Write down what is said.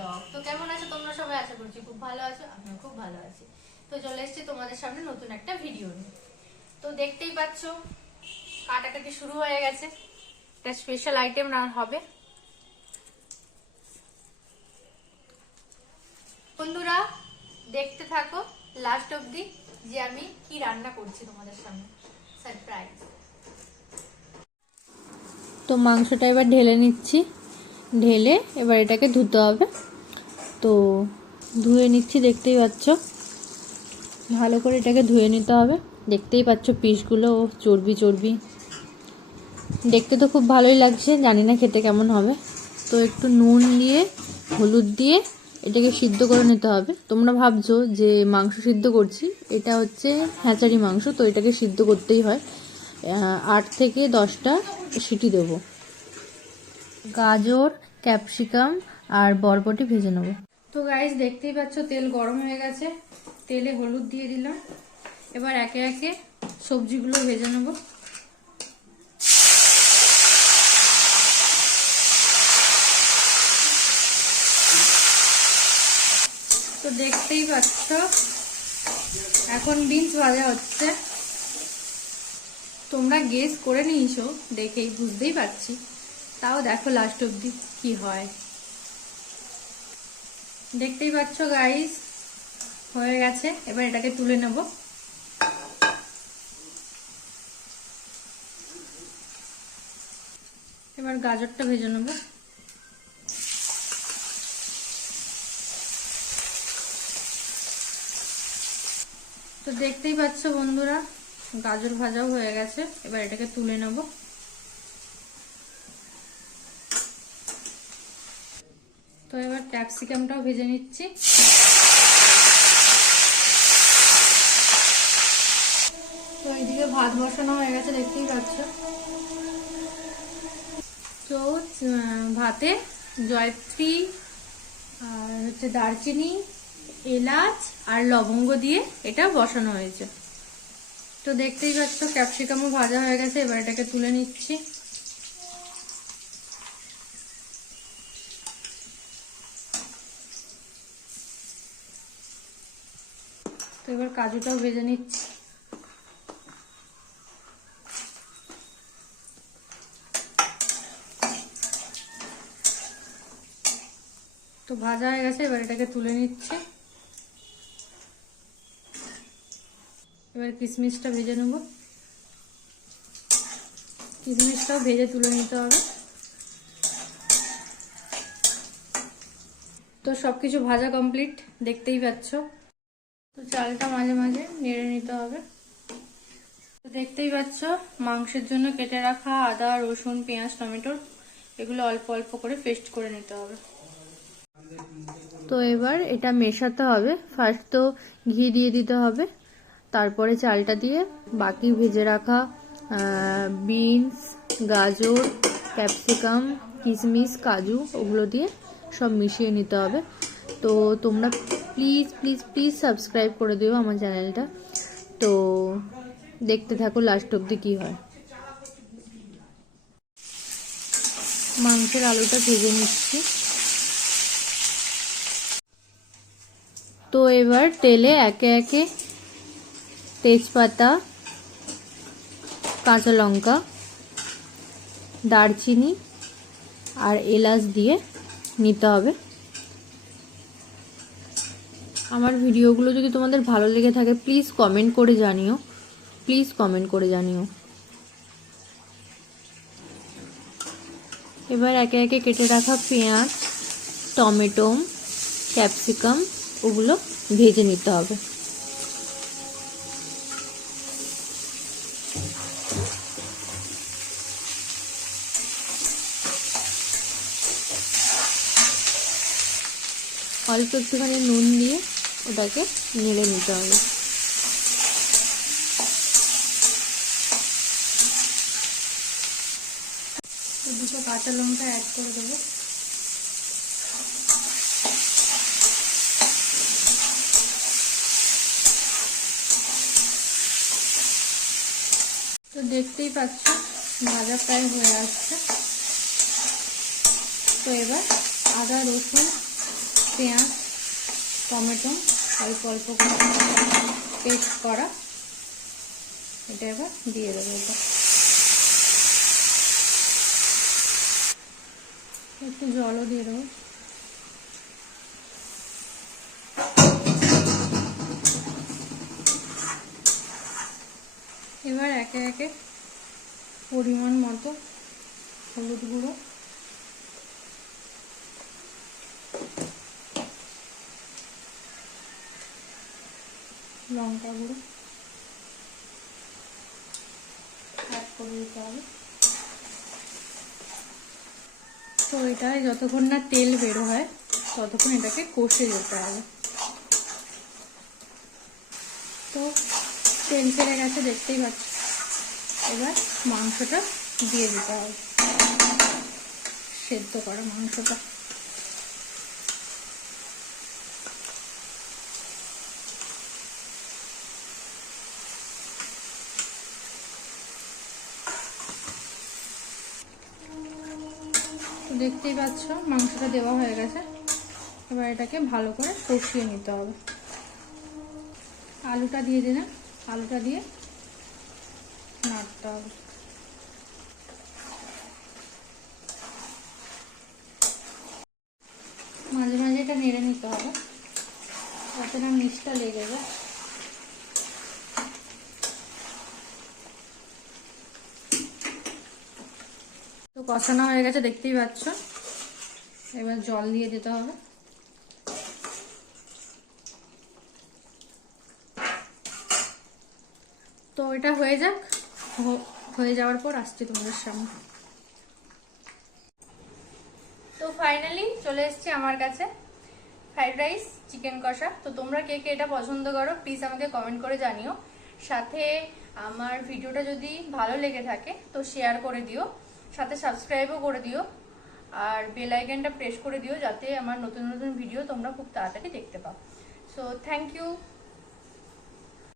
Blog. তো কেমন আছো তোমরা সবাই? আশা করছি খুব ভালো আছো, আমিও খুব ভালো আছি। তো চলে এসেছি তোমাদের সামনে নতুন একটা ভিডিও নিয়ে। তো দেখতেই পাচ্ছ কাটাকাটি শুরু হয়ে গেছে, একটা স্পেশাল আইটেম হবে। বন্ধুরা দেখতে থাকো লাস্ট অবধি যে আমি কি রান্না করছি তোমাদের সামনে, সারপ্রাইজ। তো মাংসটা এবার ঢেলে নিচ্ছি, ঢেলে এবার এটাকে ধুতে হবে। তো ধুয়ে নিচ্ছি, দেখতেই পাচ্ছ ভালো করে এটাকে ধুয়ে নিতে হবে। দেখতেই পাচ্ছ পিসগুলো ও চর্বি চর্বি, দেখতে তো খুব ভালোই লাগছে, জানি না খেতে কেমন হবে। তো একটু নুন দিয়ে হলুদ দিয়ে এটাকে সিদ্ধ করে নিতে হবে। তোমরা ভাবছো যে মাংস সিদ্ধ করছি, এটা হচ্ছে হ্যাচারি মাংস, তো এটাকে সিদ্ধ করতেই হয়। 8 থেকে 10টা সিটি দেবো। গাজর, ক্যাপসিকাম আর বরবটি ভেজে নেব। তো গাইস দেখতেই পাচ্ছ তেল গরম হয়ে গেছে, তেলে হলুদ দিয়ে দিলাম। এবার একে একে সবজিগুলো ভেজে নেব। তো দেখতেই পাচ্ছ এখন বিনস ভাজা হচ্ছে। তোমরা গেস করে নিয়েছো দেখেই বুঝতেই পারছি, তাও দেখো লাস্ট অবধি কি হয়। দেখতেই পাচ্ছ গাইস হয়ে গেছে, এবার এটাকে তুলে নেব। এবার গাজরটা ভেজে নেব। তো দেখতেই পাচ্ছ বন্ধুরা গাজর ভাজাও হয়ে গেছে, এবার এটাকে তুলে নেব। তো এবার ক্যাপসিকামটাও ভেজে নিচ্ছি। তো এইদিকে ভাত বসানো হয়ে গেছে, দেখতেই পাচ্ছ। তো ভাতে জয়ত্রী আর হচ্ছে দারচিনি, এলাচ আর লবঙ্গ দিয়ে এটা বসানো হয়েছে। তো দেখতেই পাচ্ছ ক্যাপসিকামও ভাজা হয়ে গেছে, এবার এটাকে তুলে নিচ্ছি। তো এবার কাজুটাও ভেজে নিচ্ছি। তো ভাজা হয়ে গেছে, এবার এটাকে তুলে নিচ্ছি। এবার কিশমিশটা ভেজে নেব। কিশমিশটাও ভেজে তুলে নিতে হবে। তো সবকিছু ভাজা কমপ্লিট, দেখতেই পাচ্ছ। তো চালটা মাঝে মাঝে নেড়ে নিতে হবে। তো দেখতেই পাচ্ছ মাংসের জন্য কেটে রাখা আদা, রসুন, পেঁয়াজ, টমেটো এগুলো অল্প অল্প করে পেস্ট করে নিতে হবে। তো এবার এটা মেশাতে হবে। ফার্স্ট তো ঘি দিয়ে দিতে হবে, তারপরে চালটা দিয়ে বাকি ভেজে রাখা বিনস, গাজর, ক্যাপসিকাম, কিশমিশ, কাজু ওগুলো দিয়ে সব মিশিয়ে নিতে হবে। তো তোমরা প্লিজ প্লিজ প্লিজ সাবস্ক্রাইব করে দিও আমার চ্যানেলটা। তো দেখতে থাকো লাস্ট অবধি কী হয়। মাংসের আলুটা ভেজে নিচ্ছি। তো এবার তেলে একে একে তেজপাতা, কাঁচা লঙ্কা, দারচিনি আর এলাচ দিয়ে নিতে হবে। আমার ভিডিওগুলো যদি তোমাদের ভালো লেগে থাকে প্লিজ কমেন্ট করে জানিও, প্লিজ কমেন্ট করে জানিও। এবার একে একে কেটে রাখা পেঁয়াজ, টমেটো, ক্যাপসিকাম ওগুলো ভেজে নিতে হবে। অল্প একটুখানি নুন দিয়ে ওটাকে নেড়ে নিতে হবে। দুটো কাঁচা লঙ্কা অ্যাড করে দেবো। তো দেখতেই পাচ্ছ ভাজা প্রায় হয়ে আসছে। তো এবার আদা, রসুন পেঁয়াজ টমেটো অল্প অল্প করে পেস্ট করা, এটা এবার দিয়ে দেবো। এটা একটু জলও দিয়ে দেবো। এবার একে একে পরিমাণ মতো হলুদ গুঁড়ো, লঙ্কা গুঁড়ো অ্যাড করে দিতে হবে। তো এটা যতক্ষণ না তেল বেরো হয় ততক্ষণ এটাকে কষে যেতে হবে। তো তেল ছেড়ে গেছে দেখতেই পাচ্ছি। এবার মাংসটা দিয়ে দিতে হবে, সেদ্ধ করা মাংসটা। দেখতেই পাচ্ছ মাংসটা দেওয়া হয়ে গেছে। এবার এটাকে ভালো করে কষিয়ে নিতে হবে। আলুটা দিয়ে দিলাম, আলুটা দিয়ে নাড়তে হবে। মাঝে মাঝে এটা নেড়ে নিতে হবে যাতে না নিচটা লেগে যায়। তো কষানো হয়ে গেছে দেখতেই পাচ্ছ। এবার জল দিয়ে দিতে হবে। তো এটা হয়ে যাক, হয়ে যাওয়ার পর আসছি তোমাদের সামনে। তো ফাইনালি চলে এসেছি আমার কাছে ফ্রাইড রাইস চিকেন কষা। তো তোমরা কে কে এটা পছন্দ করো প্লিজ আমাকে কমেন্ট করে জানিও। সাথে আমার ভিডিওটা যদি ভালো লেগে থাকে তো শেয়ার করে দিও, সাথে সাবস্ক্রাইবও করে দিও, আর বেল আইকনটা প্রেস করে দিও যাতে আমার নতুন নতুন ভিডিও তোমরা খুব তাড়াতাড়ি দেখতে পাও। So thank you.